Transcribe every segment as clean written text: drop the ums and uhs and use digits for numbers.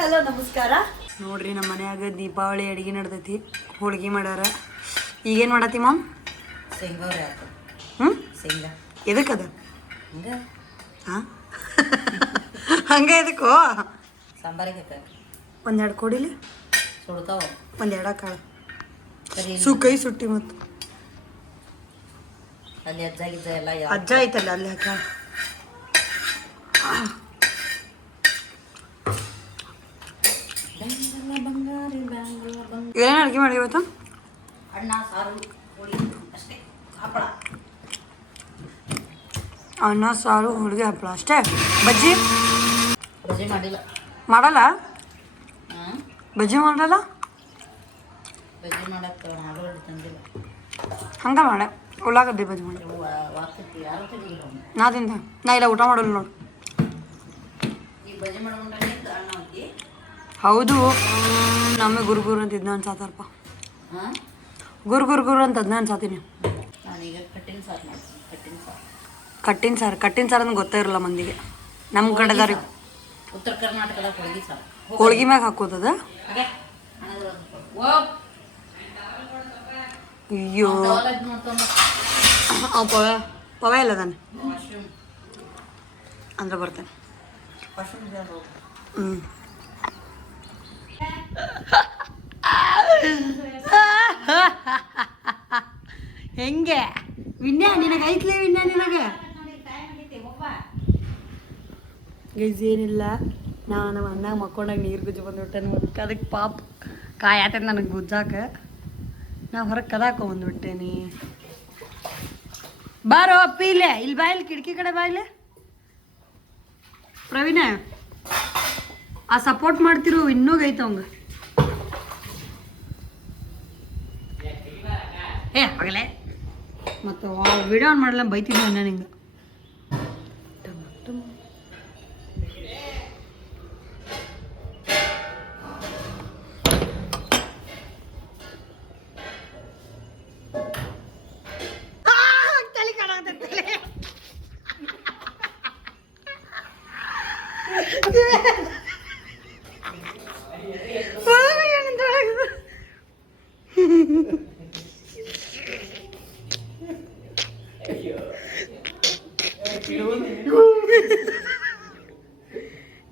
Hello ನಮಸ್ಕಾರ. ನೋಡ್ರಿ ನಮ್ಮ ಮನ್ಯಾಗ ದೀಪಾವಳಿ ಅಡಿಗೆ ನಡ್ದೈತಿ. ಹೋಳಿಗೆ ಮಾಡ್ಯಾರ. ಈಗೇನು ಮಾಡತ್ತಿ ಮಾಮ್? ಶೇಂಗಾ ಶೇಂಗಾ ಎದಕ್ಕದ ಹಂಗೆ ಹಾಂ ಹಂಗೆ ಎದಕ್ಕೋ ಸಾಂಬಾರಿಗೆ ಒಂದೆರಡು ಕೊಡಿಲಿ ಸುಡ್ತಾವ ಒಂದೆರಡು ಕಾಳು ಸುಕ್ಕೈ ಸುಟ್ಟಿ ಮತ್ತು ಅಲ್ಲಿ ಅಜ್ಜ ಗಿಜ್ಜ ಎಲ್ಲ ಅಜ್ಜ ಐತಲ್ಲ ಅಲ್ಲಿ ಅಕ್ಕ ಏನೇನು ಅಡುಗೆ ಮಾಡಿ ಇವತ್ತು? ಅನ್ನ ಸಾರು ಹೋಳಿಗೆ ಅಷ್ಟೇ. ಹಪ್ಪಳ ಅನ್ನ ಸಾರು ಹೋಳಿಗೆ ಹಪ್ಪಳ ಅಷ್ಟೇ. ಬಜ್ಜಿ ಬಜ್ಜಿ ಮಾಡಿಲ್ಲ. ಮಾಡಲ್ಲ? ಬಜ್ಜಿ ಮಾಡಲ್ಲ? ಬಜ್ಜಿ ಮಾಡಕ್ಕೆ ಆಲೂಗಡ್ಡೆ ತಂದಿಲ್ಲ. ಹಂಗೆ ಮಾಡೆ ಉಳ್ಳಾಗಡ್ಡಿ ಬಜ್ಜಿ ಮಾಡಿ ಯಾರು ತೆಗಿಲ್ಲ. ನಾ ತಿಂದೆ. ನಾ ಇಲ್ಲ ಊಟ ಮಾಡಲ್ಲ ನೋಡು. ಈ ಬಜ್ಜಿ ಮಾಡ್ಕೊಂಡ್ರೆ ಅನ್ನ ಹಾಕಿ ಹೌದು. ನಮಗೆ ಗುರು ಅಂತ ಇದನ್ನ ಅನ್ಸಾತಾರಪ್ಪ. ಹಾಂ ಗುರು ಅಂತ ಅದನ್ನ ಅನ್ಸಾತೀನಿ. ನಾನೀಗ ಕಟ್ಟಿನ ಸಾರು ಮಾಡ್ತೀನಿ. ಕಟ್ಟಿನ ಸಾರು ಅಂದ್ರೆ ಗೊತ್ತೇ ಇರಲ್ಲ ಮಂದಿಗೆ. ನಮ್ಮ ಕಡೆದವ್ರಿಗೆ ಉತ್ತರ ಕರ್ನಾಟಕದ ಹೋಳಿಗೆ ಸಾರು ಹೋಳಿಗೆ ಮ್ಯಾಗ ಹಾಕೋತದ. ಅಯ್ಯೋ ಪವ ಇಲ್ಲ ತಾನೆ ಅಂದ್ರೆ ಬರ್ತೇನೆ. ಹ್ಞೂ ಹೆಂಗೆ ವಿನ್ಯ ನಿನಗೆ ಐತ್ಲೇ ವಿನ್ಯ ನಿನಗೆ ಗೈಸ್ ಏನಿಲ್ಲ. ನಾನು ಅನ್ನಾಗ ಮಕ್ಕೊಂಡಾಗ ನೀರು ಗುಜ್ಜು ಬಂದುಬಿಟ್ಟೆ. ಅದಕ್ಕೆ ಪಾಪ ಕಾಯತದ ನನಗೆ ಗುಜ್ಜಾಕ. ನಾ ಹೊರಗೆ ಕದಾಕೊಂಡ್ಬಿಟ್ಟೇನಿ. ಬಾರೋ ಅಪ್ಪಿ ಇಲ್ಲೇ ಇಲ್ಲಿ ಬಾಯಿಲಿ ಕಿಟಕಿ ಕಡೆ ಬಾಯಿಲೆ. ಪ್ರವೀಣ ಆ ಸಪೋರ್ಟ್ ಮಾಡ್ತಿರು ಇನ್ನೂ ಗೈತ ಅವಂಗ. ಆಗಲೇ ಮತ್ತು ವಿಡಿಯೋ ಆನ್ ಮಾಡಲ್ಲ ಬೈತಿದ್ದೆ ಅನ್ನ ನಿಂಗೆ. ತಲೆ ಕಾಣತೈತಲೆ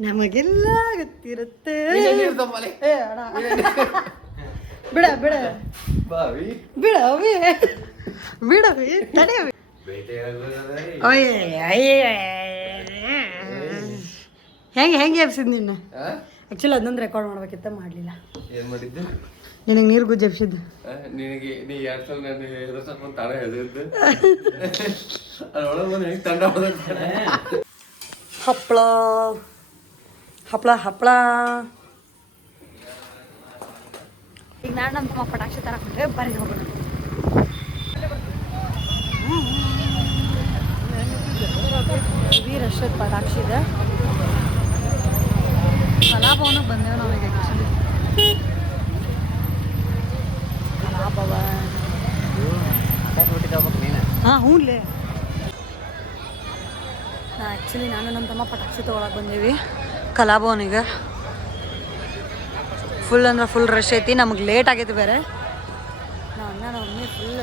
ನಮಗೆಲ್ಲ ಗೊತ್ತಿರುತ್ತೆ. ಬಿಡ ಬಿಡ ಬಿಡವಿ ಬಿಡವಿ ತಡೆಯವಿ. ಹೆಂಗೆ ಎಬ್ಸಿದ್ ನಿನ್ನ? ಆ್ಯಕ್ಚುಲಿ ಅದನ್ನೊಂದು ರೆಕಾರ್ಡ್ ಮಾಡ್ಬೇಕಿತ್ತ ಮಾಡಲಿಲ್ಲ. ಏನು ಮಾಡಿದ್ದೆ? ನಿನಗೆ ನೀರು ಗುಜ್ಜು ಎಬ್ಸಿದ್ದು. ನಿನಗೆ ನೀ ಎರಡು ಸಲ ನನ್ನ ಹೆಸರು ಸ್ವಲ್ಪ ತಾನೇ ಹೆಸರಿದ್ದು ಅದ್ರೊಳಗೆ ಬಂದು ತಂಡ ಹಪ್ಪಳ ಹಪ್ಪಳ ಹಪ್ಪಳ. ಈಗ ನಾನು ನಮ್ಮ ಪಟಾಕ್ಷಿ ತರಕೊಂಡ್ರೆ ಬರೀ ಹೋಗೋಣ. ರಶದ ಪಟಾಕ್ಷಿ ಇದೆ. ಕಲಾಭವನಕ್ಕೆ ಬಂದೇವೆ ನಾವೀಗ. ಆ್ಯಕ್ಚುಲಿ ಕಲಾಭವನ್ ಹಾಂ ಹ್ಞೂಲೇ. ಆ್ಯಕ್ಚುಲಿ ನಾನು ನಮ್ಮ ತಮ್ಮ ಪಟಾಕ್ಷಿ ತೊಗೊಳಕ್ಕೆ ಬಂದೇವಿ ಕಲಾಭವನಿಗೆ. ಫುಲ್ ಅಂದ್ರೆ ಫುಲ್ ರಶ್ ಐತಿ. ನಮಗೆ ಲೇಟ್ ಆಗೈತಿ ಬೇರೆ. ನಮ್ಮ ಮಮ್ಮಿ ಫುಲ್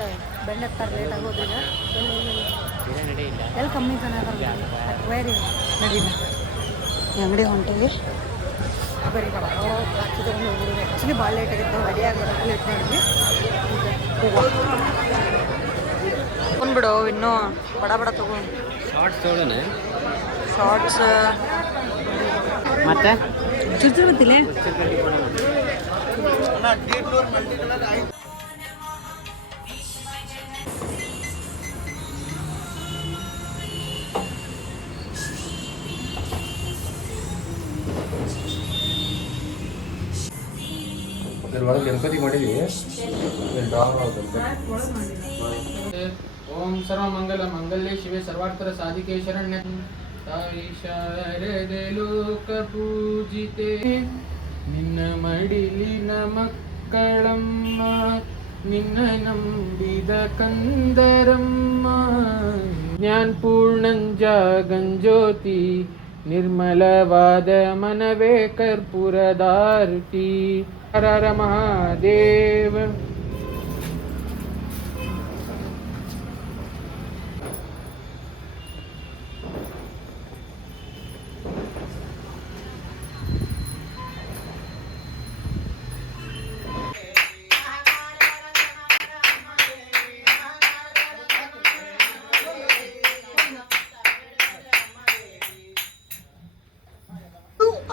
ಬೆಂಡೆತ್ತಾರೆ ಲೇಟ್ ಆಗೋದ್ರಿಗೆ. ಎಲ್ಲಿ ಕಮ್ಮಿ ಜನ ವೇರಿ ನಡೀಲಿ ಈ ಅಂಗಡಿ ಹೊಂಟೇವಿ. ಬರೀ ಪಟಾಕ್ಷಿ ತೊಗೊಂಡು ಹೋಗೋದು. ಆ್ಯಕ್ಚುಲಿ ಭಾಳ ಲೇಟ್ ಆಗಿತ್ತು. ರೆಡಿ ಆಗೋದಕ್ಕೆ ಲೇಟ್ ಮಾಡಿದ್ವಿ. ತೊಗೊಂಡ್ಬಿಡು ಇನ್ನೂ ಬಡ ಬಡ ತೊಗೊಂಡು. ಶಾರ್ಟ್ಸ್ ತೊಗೊಳ್ಳೋಣ. ಶಾರ್ಟ್ಸ್ ಮತ್ತೆ ಚುಚ್ಚು ಗೊತ್ತಿಲ್ಲ. ಗಣಪತಿ ಮಾಡಿದ್ವಿ. ಓಂ ಸರ್ವ ಮಂಗಲ ಮಂಗಲ್ಯ ಶಿವೆ ಸರ್ವಾರ್ಥರ ಸಾಧಿಕೆ ಶರಣ್ಯ ಶಾರದೆ ಲೋಕ ಪೂಜಿತೆ. ನಿನ್ನ ಮಡಿಲಿನ ಮಕ್ಕಳಮ್ಮ ನಿನ್ನ ನಂಬಿದ ಕಂದರಮ್ಮ. ಜ್ಞಾನ ಪೂರ್ಣಂಜ ಗಂಜ್ಯೋತಿ ನಿರ್ಮಲವಾದ ಮನವೇ ಕರ್ಪೂರದಾರುಟಿ. ಹರ ಹರ ಮಹಾದೇವ.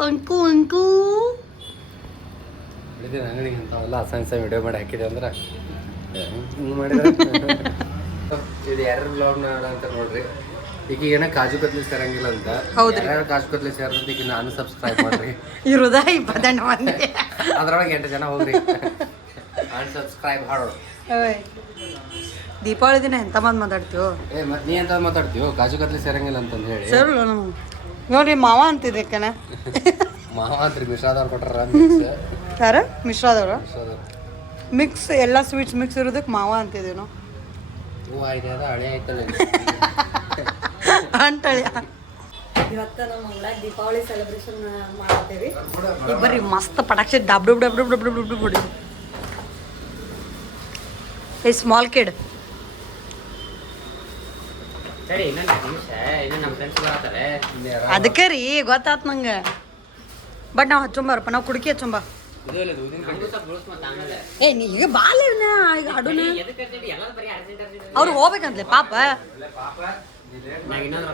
ಅಂಕು ಅಂಕು ಬಿಡಿದೆ ಅಂಗಡಿಗೆ ಅಂಥವೆಲ್ಲ ಅಸಹ್ಯ ವಿಡಿಯೋ ಮಾಡಿ ಹಾಕಿದೆ ಅಂದ್ರೆ ಹಿಂಗೆ ಮಾಡಿದ್ರೆ ಇದು ಯಾರು ಬ್ಲಾಗ್ ಅಂತ ನೋಡ್ರಿ. ಈಗ ಏನೋ ಕಾಜು ಕತ್ಲಿ ಸೇರಂಗಿಲ್ಲ ಅಂತ. ಹೌದ್ರಿ. ಯಾರು ಕಾಜು ಕತ್ಲಿ ಸೇರಂತ ಈಗ ನಾನು ಸಬ್ಸ್ಕ್ರೈಬ್ ಮಾಡ್ರಿ. ಇರುದ 20 ಮಂದಿ. ಅದ್ರೊಳಗೆ 8 ಜನ ಹೋಗ್ರಿ ಅನ್ಸಬ್ಸ್ಕ್ರೈಬ್ ಮಾಡೋರು. ದೀಪಾವಳಿ ದಿನ ಎಂತ ಮಂದಿ ಮಾತಾಡ್ತೀವೋ. ನೀ ಎಂತ ಮಾತಾಡ್ತೀವೋ ಕಾಜು ಕತ್ಲಿ ಸೇರಂಗಿಲ್ಲ ಅಂತಂದು ಹೇಳಿ. ಸರ್ ನೋಡ್ರಿ ಮಾವ ಅಂತಿದ್ದೆ ಕಣ. ಮಾವ ಅಂತ್ರಿ ಮಿಶ್ರಾದವ್ರು ಕೊಟ್ಟಾರ ಯಾರ ಮಿಶ್ರಾದವ್ರು ಮಿಕ್ಸ್ ಎಲ್ಲ ಸ್ವೀಟ್ಸ್ ಮಿಕ್ಸ್ ಇರೋದಕ್ಕೆ ಮಾವ ಅಂತಿದ್ದೀವಿ ನಾವು. ಹೂವು ಆಯ್ತು ಅದು ಹಳೆ ಆಯ್ತಲ್ಲ. ಅಂಟಳಿ ಇವತ್ತು ನಮ್ಮ ಅಂಗಡಿಯಾಗ ದೀಪಾವಳಿ ಸೆಲೆಬ್ರೇಷನ್ ಮಾಡ್ತೇವೆ. ಈಗ ಬರ್ರಿ ಮಸ್ತ್ ಪಟಾಕ್ಷಿ ಡಬ್ ಡಬ್ ಡಬ್ ಡಬ್ ಡಬ್ ಡಬ್ ಡಬ್ ಹೊಡಿ. ಏ ಸ್ಮಾಲ್ ಕಿಡ್ ಅದಕ್ಕೆ ರೀ ಗೊತ್ತಾತ್ ನಂಗೆ. ಬಟ್ ನಾವು ಹಚ್ಚೊಂಬಾರಪ್ಪ, ನಾವು ಕುಡುಕಿ ಹಚ್ಚೊಂಬ. ಏ ನೀ ಈಗ ಬಾಲ್ ಈಗ ಅಡುನ ಅವ್ರು ಹೋಗ್ಬೇಕಂತಲೇ ಪಾಪ. 1000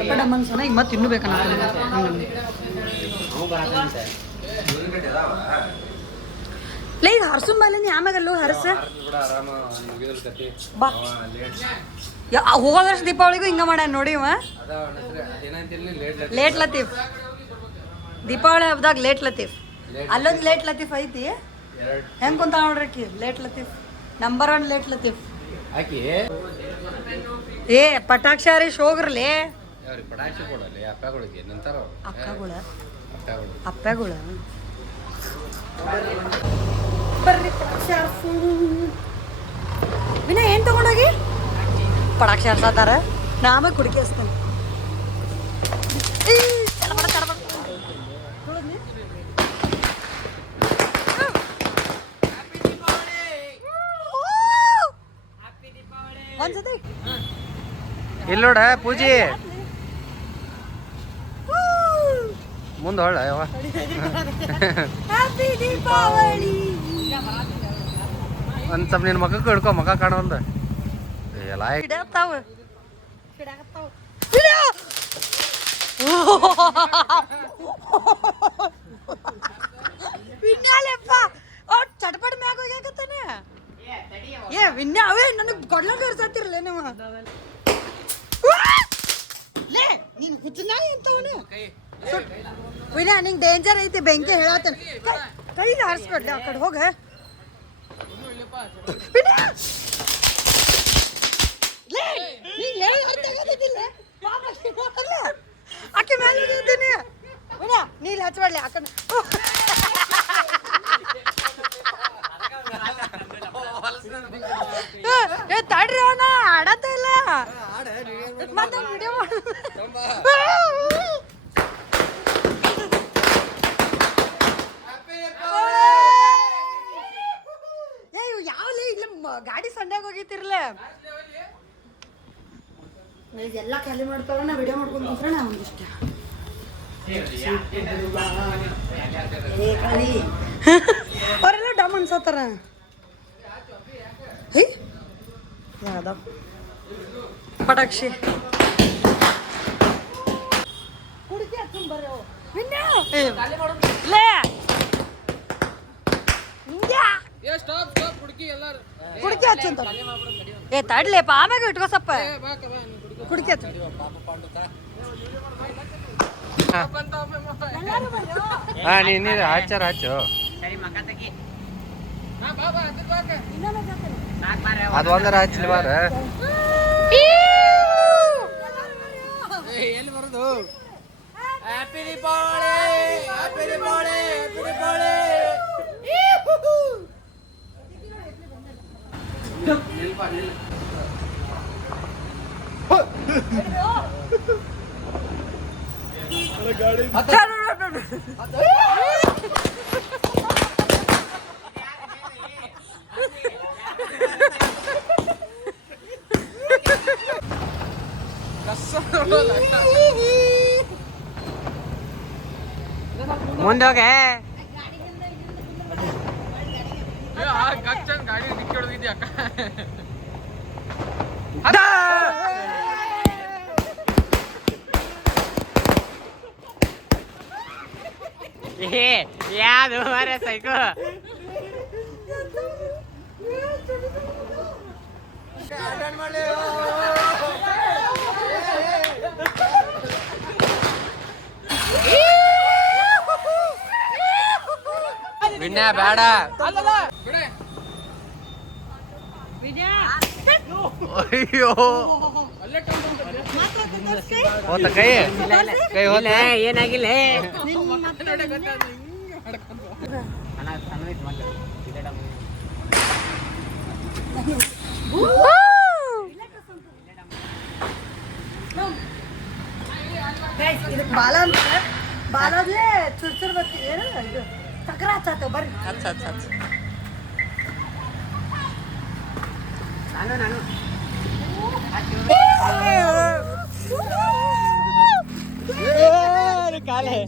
ರೂಪಾಯಿ ಡಮ್ಮನ್ ಸನ ಈಗ ಮತ್ತೆ ಇನ್ನೂ ಬೇಕನ್ನ. ಲೇ ಈಗ ಹರ್ಸುನ್ ಬಾಲೆ ನೀ ಆಮ್ಯಾಗಲ್ಲೂ ಹರ್ಸ ಬಾ. ಹೋದ ವರ್ಷ ದೀಪಾವಳಿಗೂ ಹಿಂಗ ಮಾಡ್ಯಾನ ನೋಡಿ ಇವ. ಲೇಟ್ ಲತೀಫ್ ದೀಪಾವಳಿ ಹಬ್ಬದಾಗ ಲೇಟ್ ಲತೀಫ್. ಅಲ್ಲೊಂದು ಲೇಟ್ ಲತೀಫ್ ಐತಿ. ಹೆಂಗ್ ಕುಂತ ನೋಡ್ರಿ ಆಕಿ late Latif. Number 1 late Latif. ಏ ಪಟಾಕ್ಷಾರಿ ಶೋಗ್ರಲಿ ಅಕ್ಕಗಳ ಅಪ್ಪಗಳ ಬರ್ರಿ ಪಟಾಕ್ಷಿ ವಿನ ಏನ್ ತಗೊಂಡೋಗಿ ಪಟಾಕ್ಷಿ ಹರ್ಸಾತಾರ. ನಾಮ ಕುಡಿಕೆ ಹಚ್ತಾನೆ. ಒಂದ್ಸತಿ ಇಲ್ಲೋಡ ಪೂಜಿ ಮುಂದೆ ಹೊಳ್ಳ ಹ್ಯಾಪಿ ದೀಪಾವಳಿ. ಒಂದು ಸ್ವಲ್ಪ ನಿನ್ನ ಮಕ್ಕಕ್ಕೆ ಹಿಡ್ಕೊ, ಮಕ್ಕ ಕಾಣವಲ್ದು ಎಲ್ಲ. ಚಟಪಟ ಮ್ಯಾಗ ಹೋಗ್ಯಾಕತ್ತಾನೆ. ಏ ವಿನ್ಯ ಅವೇ ನನಗೆ ಕೊಡ್ಲಾಗ ಇರ್ಸತ್ತಿರಲ್ಲ ನೀವು. ಲೇ ನೀನು ಹುಚ್ಚನಾಗ ಎಂತವನು ವಿನ್ಯ ನಿಂಗೆ ಡೇಂಜರ್ ಐತಿ. ಬೆಂಕಿ ಹೇಳತ್ತಾನೆ ಕೈಲಿ ಹಾರಿಸ್ಕೊಡ್ಲಿ ಆ ಕಡೆ ಹೋಗ. ಆಕೆ ಮೇಲೆ ಇದ್ದೀನಿ ವಿನ್ಯ ನೀಲ್ ಹಚ್ಬಾಡ್ಲಿ ಆ ಕಡೆ. ಏ ತಡ್ರಿ ಅವನ ಆಡತ್ತ ಇಲ್ಲ ಮತ್ತೆ ವಿಡಿಯೋ ಏ ಯಾವಲೇ ಇಲ್ಲ ಗಾಡಿ ಸಂಡ್ಯಾಗ ಹೋಗಿತಿರ್ಲ. ಇದೆಲ್ಲ ಖಾಲಿ ಮಾಡ್ತಾವ. ನಾ ವಿಡಿಯೋ ಮಾಡ್ಕೊಂಡು ಕೂತ್ರೆ ನಾ ಒಂದಿಷ್ಟ ಅವರೆಲ್ಲ ಡಮ್ ಅನ್ಸತ್ತಾರ. ಯಾವ್ದಾವ ಪಟಾಕ್ಷಿ ಕುಡಿಕೆ ಹಚ್ಕೊಂಡ್ ಬರ್ರಿ. ಕುಡಿಕೆ ಹಚ್ಚಂತ ಏ ತಡ್ಲೇಪ ಆಮ್ಯಾಗ ಇಟ್ಕೋ ಸಪ್ಪ ಕುಡಿಕೆ ಹಚ್ಚ. ನೀರು ಹಚ್ಚಾರ ಹಚ್ಚು. ಅದು ಒಂದರ ಹಚ್ಚಲಿ ಬಾರ. ಎಲ್ಲಿ ಬರೋದು? Happy Deepavali, happy Deepavali, happy Deepavali. ಮುಂದೋಗೆ ಗಾಡಿ ಡಿಕ್ಕಿ ಹೊಡೆದಿದ್ಯಾ ಅಕ್ಕ ಯಾವುದು ಮಾರೇ ಸೈಕೋ ವಿನ್ಯ ಬೇಡ ಅಯ್ಯೋ ಹೋತ ಕೈ ಕೈ ಹೋತ ಏನಾಗಿಲ್ಲ ಇದಕ್ಕೆ ಬಾಲ ಅಂತಾರೆ ಬಾಲದೇ ಚುರ್ಚುರ್ ಬರ್ತೀವಿ ಏನು ಇದು ಚಕ್ರ ಹಚ್ಚಾತೇವ್ ಬರ್ರಿ ನಾನು ಕಾಲೇ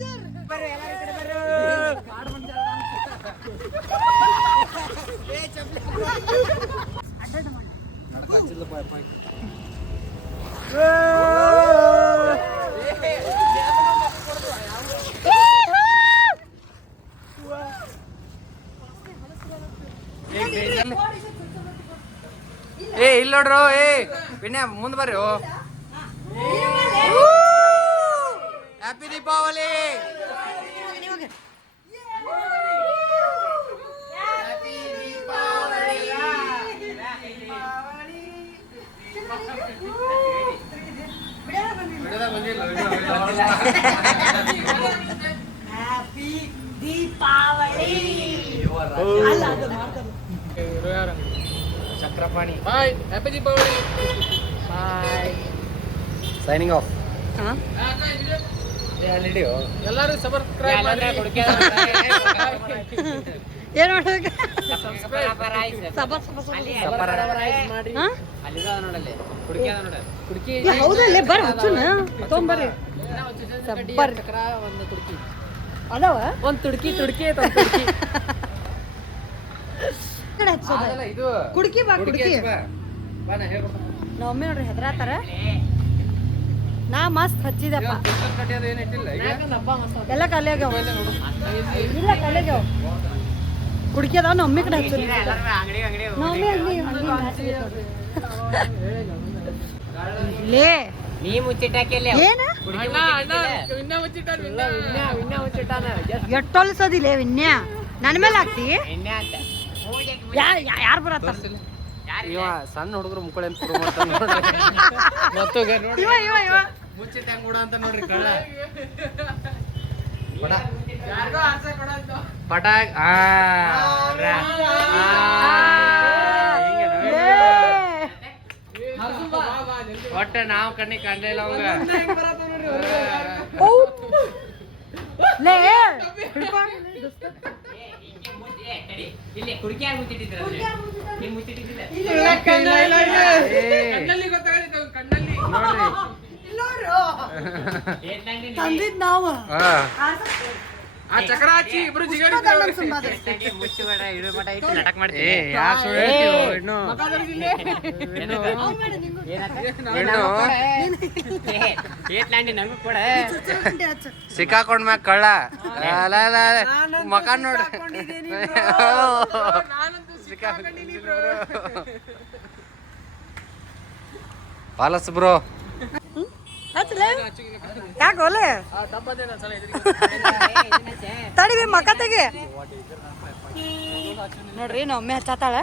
ಏ ಇಲ್ಲ ನೋಡ್ರು ಏ ವಿನ್ಯ ಮುಂದೆ ಬರ್ರಿ happy Deepavali happy Deepavali Chakrapani bye happy Deepavali bye signing off ಎಲ್ಲರೂ ಸಬ್ಸ್ಕ್ರೈಬ್ ಮಾಡಿ ಏನು ಮಾಡ್ಬೇಕು ಹೌದಲ್ಲೇ ಬರ್ರಿ ಹಚ್ಚುನ ತೊಗೊಂಬರ್ರಿ ಅದಾವ ಒಂದು ತುಡ್ಕಿ ಇದು ಕುಡ್ಕಿ ಬಾ ಕುಡ್ಕಿ ನಮ್ಮಿ ನೋಡ್ರಿ ಹೆದರಾತಾರ ನಾ ಮಸ್ತ್ ಹಚ್ಚಿದಪ್ಪ ಎಲ್ಲ ಖಾಲಿ ಆಗ್ಯಾವ ಇಲ್ಲ ಖಾಲಿ ಆಗ್ಯಾವ ಕುಡ್ಕಿ ಅದಾವ ನಮ್ಮಿ ಕಡೆ ಹಚ್ಚು ನಮ್ಮಿ ಲೇ ನೀ ಮುಚ್ಚಿಟ್ಟಾಕಿಲ್ಲ ಏನ ಎಟ್ಟೊಲ್ಸದಿಲ್ಲ ವಿನ್ಯ ನನ್ನ ಮೇಲೆ ಹಾಕ್ತಿ ಯಾರು ಬರತ್ತಾರ ಇವ ಸಣ್ಣ ಹುಡುಗರು ಮುಕ್ಕಳೆ ಅಂತ ಶುರು ಮಾಡ್ತಾನೆ ನೋಡ್ರಿ ಇವ ಇವ ಇವ ಮುಚ್ಚಿಟ್ಟ ಹೆಂಗ್ ಕೂಡ ಅಂತ ನೋಡ್ರಿ ಕಳ್ಳ ಪಟಾಕ್ ಒಟ್ಟ ನಾವ್ ಕಣ್ಣಿಗೆ ಕಂಡೇ ಇಲ್ಲ ಅವಂಗ ಲೇ ಇಲ್ಲಿ ಕುಡಿಕೆ ಮುಚ್ಚಿಟ್ಟಿದ್ರ ನೀವು ಮುಚ್ಚಿಟ್ಟಿದ್ದಿಲ್ಲ ಕಣ್ಣಲ್ಲಿ ತಂದಿದ್ ನಾವು ಆ ಚಕ್ರ ಹಚ್ಚಿ ಇಬ್ರು ಜಿಗಾಡಿ ಮುಚ್ಚಬೇಡ ಇಡು ಮಟ ಇಟ್ಟು ನಾಟಕ ಮಾಡ್ತೀವಿ ಯಾರು ಸುಳ್ಳು ಹೇಳ್ತೀವೋ ಇನ್ನು ಏಟ್ಲಾಂಡಿ ನಂಗೂ ಕೂಡ ಸಿಕ್ಕಾಕೊಂಡ್ ಮ್ಯಾಗ ಕಳ್ಳ ಮಕ ನೋಡ ಪಾಲಸ್ ಬ್ರೋ ಯಾಕೆ ಒಲೆ ತಡಿ ಮಕ್ಕ ತೆಗಿ ನೋಡ್ರಿ ನಮ್ಮೆ ಹಚ್ಚಾತಾಳ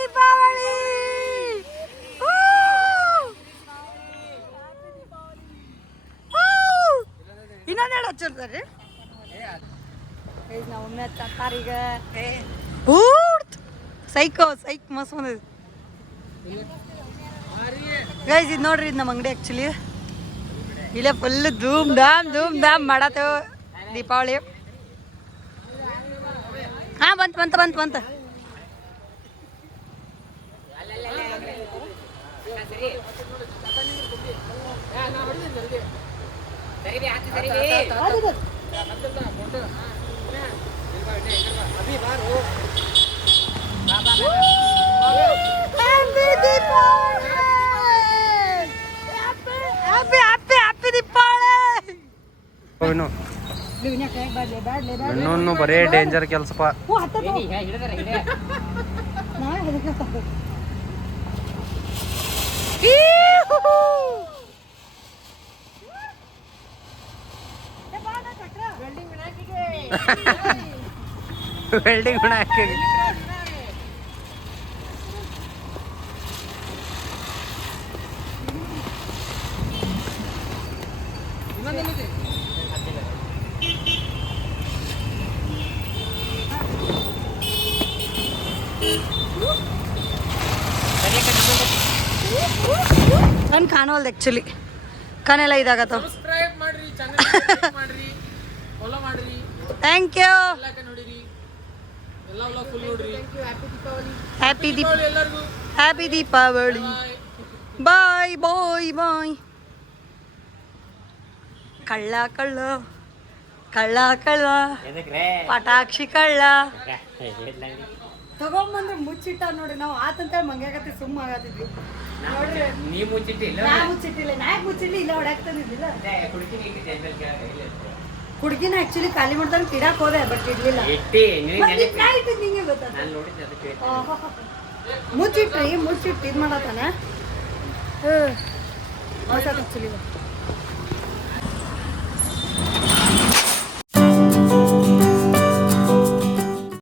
ದೀಪಾವಳಿ ಇನ್ನೊಂದು ಹೇಳಿ ಹಚ್ಚಿರ್ತಾರ್ರಿ ನಾವು ಒಮ್ಮೆ ಈಗ ಊಟ್ ಸೈಕೋ ಮಸ್ತ್ ಬಂದದ ಗೈಸ್. ಇದು ನೋಡ್ರಿ, ಇದು ನಮ್ಮ ಅಂಗಡಿ ಆ್ಯಕ್ಚುಲಿ. ಇಲ್ಲೇ ಫುಲ್ ಧೂಮ್ ಧಾಮ್ ಮಾಡತ್ತೇವ ದೀಪಾವಳಿ. ಹಾಂ ಬಂತು. ಇನ್ನೊಂದು ಬರೇ ಡೇಂಜರ್ ಕೆಲ್ಸಪ್ಪ. ವೆಲ್ಡಿಂಗ್ ಹಾಕಿ ನಾನು ಕಾಣವಲ್ದು ಆ್ಯಕ್ಚುಲಿ. ಕನೆಲ್ಲ ಇದಾಗತ್ತವ. ಸಬ್ಸ್ಕ್ರೈಬ್ ಮಾಡ್ರಿ, ಚಾನೆಲ್ ಮಾಡ್ರಿ, ಫಾಲೋ ಮಾಡ್ರಿ. Thank you. ನೋಡಿರಿ, ಎಲ್ಲ ವ್ಲಾಗ್ ಫುಲ್ ನೋಡ್ರಿ. ಹ್ಯಾಪಿ ದೀಪಾವಳಿ ಎಲ್ಲರಿಗೂ. ಹ್ಯಾಪಿ ದೀಪಾವಳಿ. ಬಾಯ್. ಕಳ್ಳ ಪಟಾಕ್ಷಿ ಕಳ್ಳ ತಗೊಂಬಂದ್ರೆ ಮುಚ್ಚಿಟ್ಟ ನೋಡಿ. ನಾವು ಆತಂತ ಮಂಗ್ಯಾಗತ್ತಿ ಸುಮ್ಮ ಆಗತ್ತಿದ್ವಿ ನೋಡ್ರಿ. ನೀ ಮುಚ್ಚಿಟ್ಟಿಲ್ಲ, ಮುಚ್ಚಿಟ್ಟಿಲ್ಲ. ನಾಯಕ್ ಮುಚ್ಚಿಡ್ಲಿ, ಇಲ್ಲ ಹೊಡ್ಯಾಕ್ತಾನಿದ್ದಿಲ್ಲ. ಹುಡುಗಿನ ಆಕ್ಚುಲಿ ಖಾಲಿ ಮಾಡ್ತಾನೆ ಇಡಾಕ್ ಹೋದೆ, ಬಟ್ ಇಡ್ಲಿಲ್ಲ. ನಿಂಗೆ ಗೊತ್ತ ಮುಚ್ಚಿಟ್ಟು ಇದ್ ಮಾಡತ್ತಾನ. ಆಕ್ಚುಲಿ